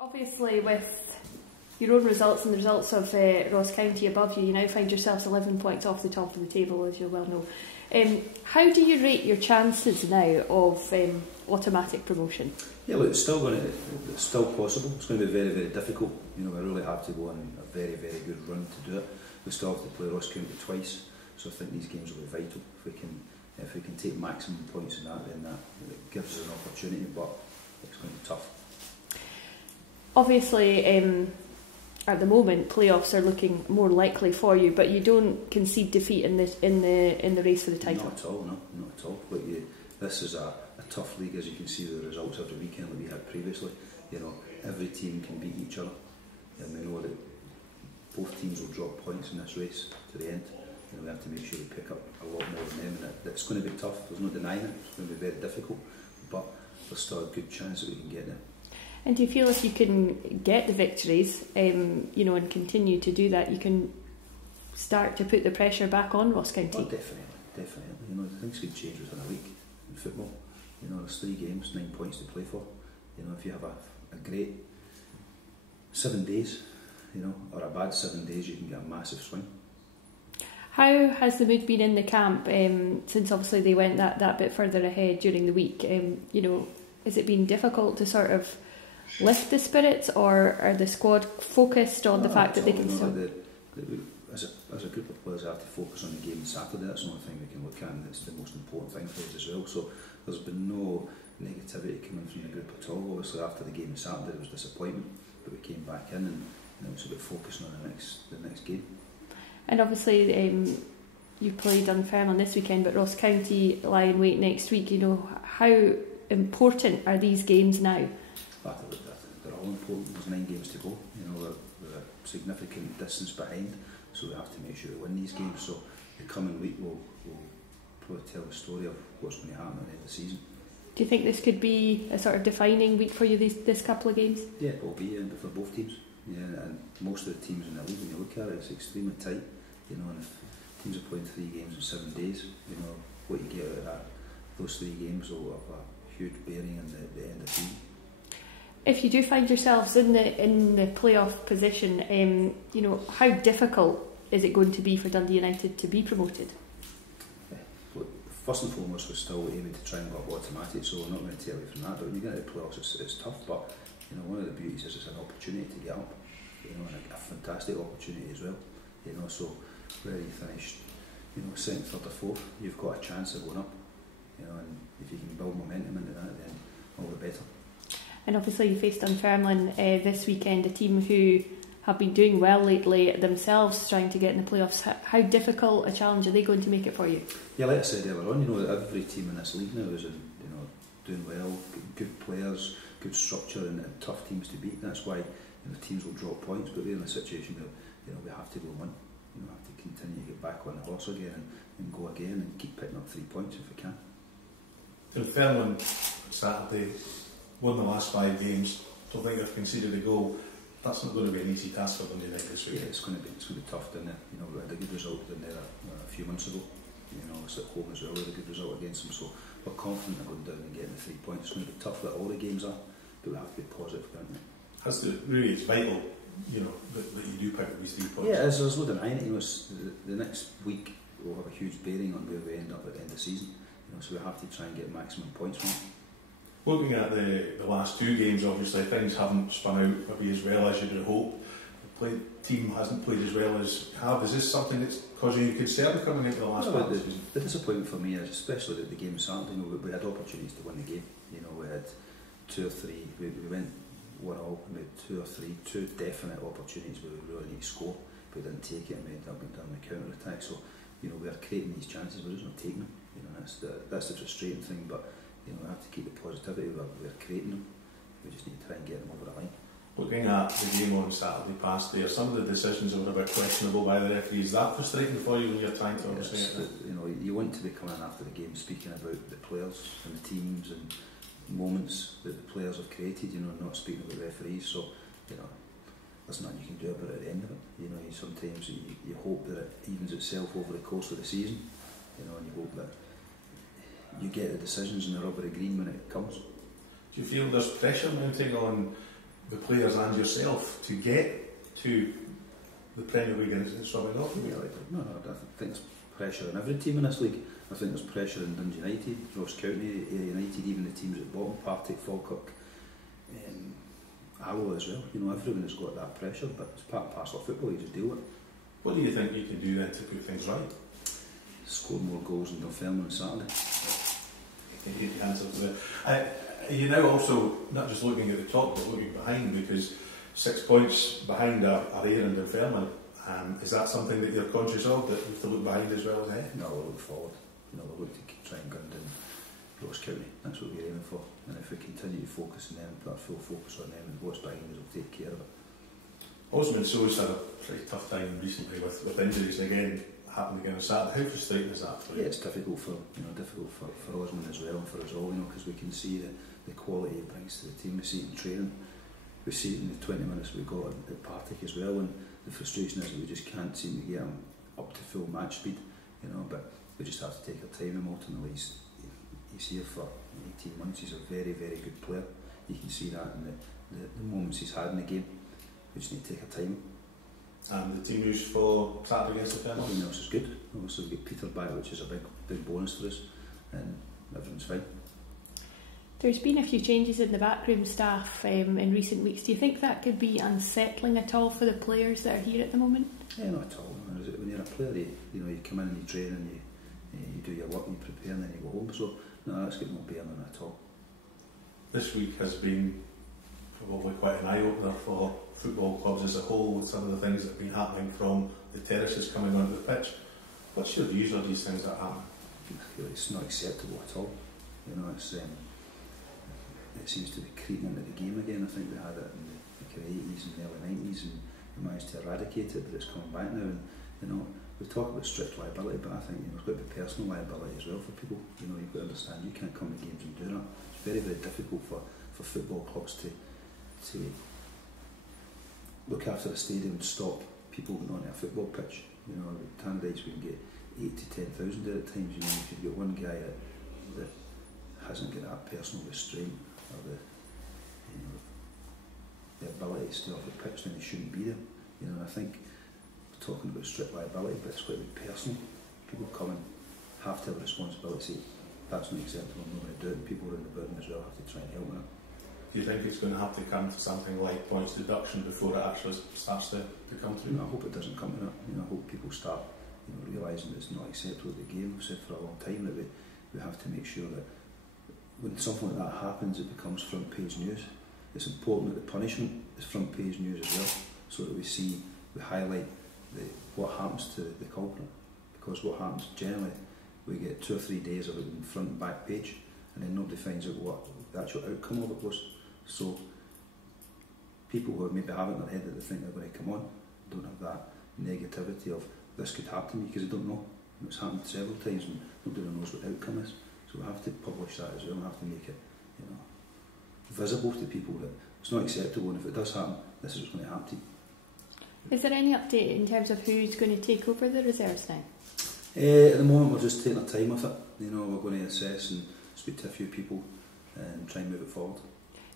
Obviously, with your own results and the results of Ross County above you, you now find yourselves 11 points off the top of the table, as you well know. How do you rate your chances now of automatic promotion? Yeah, look, it's still possible. It's going to be very, very difficult. You know, we really have to go on a very, very good run to do it. We still have to play Ross County twice, so I think these games will be vital. If we can take maximum points in that, then that gives us an opportunity, but it's going to be tough. Obviously, at the moment, playoffs are looking more likely for you, but you don't concede defeat in the race for the title. Not at all, no, not at all. But this is a tough league, as you can see the results every weekend that we had previously. You know, every team can beat each other, and we know that both teams will drop points in this race to the end. You know, we have to make sure we pick up a lot more than them, and it's going to be tough. There's no denying it. It's going to be very difficult, but there's still a good chance that we can get there. And do you feel if you can get the victories, you know, and continue to do that, you can start to put the pressure back on Ross County? Oh, definitely. You know, things can change within a week in football. You know, there's 3 games, 9 points to play for. You know, if you have a great 7 days, you know, or a bad 7 days, you can get a massive swing. How has the mood been in the camp since obviously they went that bit further ahead during the week? You know, has it been difficult to sort of lift the spirits, or are the squad focused on the fact that they can still... As a group of players, I have to focus on the game on Saturday. That's the only thing we can look at, and it's the most important thing for us as well. So there's been no negativity coming from the group at all. Obviously, after the game on Saturday, there was disappointment, but we came back in, and it was about focusing on the next game. And obviously, you play Dunfermline this weekend, but Ross County lie in wait next week. You know, how important are these games now? They're all important. There's 9 games to go. You know, we're a significant distance behind, so we have to make sure we win these games. So the coming week will probably tell the story of what's going to happen at the end of the season. Do you think this could be a sort of defining week for you, this couple of games? Yeah, it will be, for both teams. Yeah, and most of the teams in the league, when you look at it, it's extremely tight. You know, and if teams are playing 3 games in 7 days, you know, what you get out of that, those 3 games will have a huge bearing on the end of the season. If you do find yourselves in the playoff position, you know, how difficult is it going to be for Dundee United to be promoted? Look, first and foremost, we're still aiming to try and go automatic, so we're not going to take away from that. But when you get into the playoffs, it's tough. But you know, one of the beauties is it's an opportunity to get up. You know, and a fantastic opportunity as well. You know, so where you finished, you know, 2nd, 3rd or 4th, you've got a chance of going up. You know, and if you can build momentum into that, then all the better. And obviously you faced Dunfermline this weekend, a team who have been doing well lately themselves, trying to get in the playoffs. How difficult a challenge are they going to make it for you? Yeah, like I said earlier on, you know, every team in this league now is doing well, good players, good structure, and tough teams to beat. That's why, you know, teams will drop points, but we're in a situation where, you know, we have to go and win. You know, we have to continue to get back on the horse again and go again and keep picking up 3 points if we can. Dunfermline Saturday won the last 5 games. Don't think they've conceded a goal. That's not going to be an easy task for them this week. Yeah, it's going to be tough, down there. You know, we had a good result down there a few months ago. You know, it's at home as well. We had a good result against them, so we're confident of going down and getting the 3 points. It's going to be tough, like all the games are, but we have to be positive, don't we? Really, it's vital, you know, that you do pick up these 3 points. Yeah, there's no denying it. You know, the next week will have a huge bearing on where we end up at the end of the season. You know, so we have to try and get maximum points from it. Looking at the last 2 games, obviously things haven't spun out maybe as well as you'd hope. The team hasn't played as well as you have. Is this something that's causing you concern coming into the last part of the season? The disappointment for me is especially the game Saturday. You know, we had opportunities to win the game. You know, we had 2 or 3. We went 1-1. We had 2 or 3, 2 definite opportunities where we really need to score, but we didn't take it, and we ended up going down the counter attack. So, you know, we are creating these chances, we're just not taking them. You know, that's the frustrating thing. But you know, we have to keep the positivity. We're creating them. We just need to try and get them over the line. Looking at the game on Saturday past there, some of the decisions were a bit questionable by the referees. Is that frustrating for you when you're trying to understand it? You know, you want to be coming in after the game speaking about the players and the teams and moments that the players have created, you know, not speaking about referees. So, you know, there's nothing you can do about it at the end of it. You know, sometimes you hope that it evens itself over the course of the season, you know, and you hope that you get the decisions in the rubbery green when it comes. Do you feel there's pressure mounting on the players and yourself to get to the Premier League and something off? Yeah, no, I think there's pressure in every team in this league. I think there's pressure in Dundee United, Ross County, Ayr United, even the teams at the bottom, Partick, Falkirk, Alloa as well. You know, everyone has got that pressure, but it's part and parcel of football, you just deal with it. What do you think you can do then to put things right? Score more goals than Dunfermline on Saturday. You can answer to that. You're now also not just looking at the top, but looking behind, because 6 points behind are Ayr and Dunfermline. Is that something that you're conscious of, that you have to look behind as well as ahead? No, we'll look forward. You know, we'll look to try and gun down Ross County. That's what we're aiming for. And if we continue to focus on them, put our full focus on them, and what's behind us will take care of it. Osman So's had a pretty tough time recently with injuries, and again happened again on Saturday. How frustrating is that for you? Yeah, it's difficult for Osman as well, and for us all, you know, because we can see the quality it brings to the team. We see it in training, we see it in the 20 minutes we got at Partick as well, and the frustration is that we just can't seem to get him up to full match speed, you know, but we just have to take our time. And ultimately he's here for 18 months. He's a very, very good player. You can see that in the moments he's had in the game. We just need to take our time. And the team news for Saturday against the Dunfermline? Everything else is good. Obviously we get Peter back, which is a big bonus for us, and everyone's fine. There's been a few changes in the backroom staff in recent weeks. Do you think that could be unsettling at all for the players that are here at the moment? Yeah, not at all. When you're a player, you come in and you train and you do your work and you prepare and then you go home. So no, that's got no bearing at all. This week has been probably quite an eye-opener for football clubs as a whole, with some of the things that have been happening from the terraces coming onto the pitch. What's your views on these things that happen? It's not acceptable at all. You know, it seems to be creeping into the game again. I think we had it in the 80s and the early 90s, and we managed to eradicate it, but it's coming back now. And you know, we talk about strict liability, but I think there's got to be personal liability as well for people. You know, you've got to understand you can't come to games and do that. It's very, very difficult for football clubs to look after a stadium and stop people going onto a football pitch. You know, at Tannadice we can get 8 to 10,000 there at times. You know, if you've got one guy that hasn't got that personal restraint or the ability to stay off the pitch, then he shouldn't be there. You know, and I think we're talking about strict liability, but it's quite a bit personal. People come and have to have a responsibility. That's not acceptable. I'm not going to do it. People around the building as well have to try and help with it. Do you think it's going to have to come to something like points deduction before it actually starts to come through? I hope it doesn't come to that. You know, I hope people start realising that it's not acceptable at the game. We've said for a long time that we have to make sure that when something like that happens, it becomes front page news. It's important that the punishment is front page news as well, so that we highlight what happens to the culprit. Because what happens generally, we get 2 or 3 days of it in front and back page, and then nobody finds out what the actual outcome of it was. So people who maybe have it in their head that they think they're going to come on don't have that negativity of this could happen to me, because they don't know. It's happened several times and nobody knows what the outcome is. So we have to publish that as well. We have to make it, you know, visible to people that it's not acceptable, and if it does happen, this is what's going to happen to you. Is there any update in terms of who's going to take over the reserves now? At the moment we're just taking our time with it. You know, we're going to assess and speak to a few people and try and move it forward.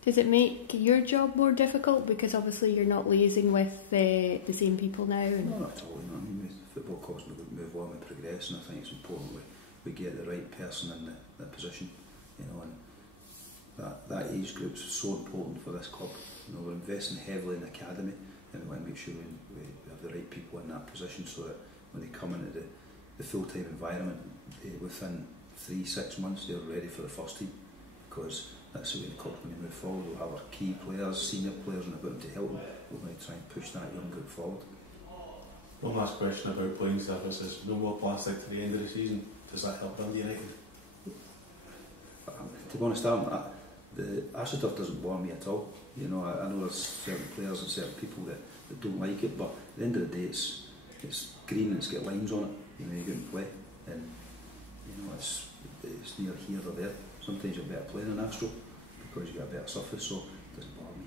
Does it make your job more difficult, because obviously you're not liaising with the same people now? No, not at all. You know, I mean, football clubs move on, we progress, and I think it's important we get the right person in the position. You know, and that age group's so important for this club. You know, we're investing heavily in the academy, and we want to make sure we have the right people in that position, so that when they come into the full-time environment, within 3-6 months they're ready for the first team, because that's the way the club's going to move forward. We'll have our key players, senior players and about to help them. We're going to try and push that young group forward. One last question about playing surfaces. No more plastic to the end of the season. Does that help Dundee United? To be honest, the AstroTurf doesn't bother me at all. You know, I know there's certain players and certain people that don't like it, but at the end of the day it's green and it's got lines on it. You know, you go and play, and you know, it's neither here or there. Sometimes you're better playing in Astro because you get a better surface, so it doesn't bother me.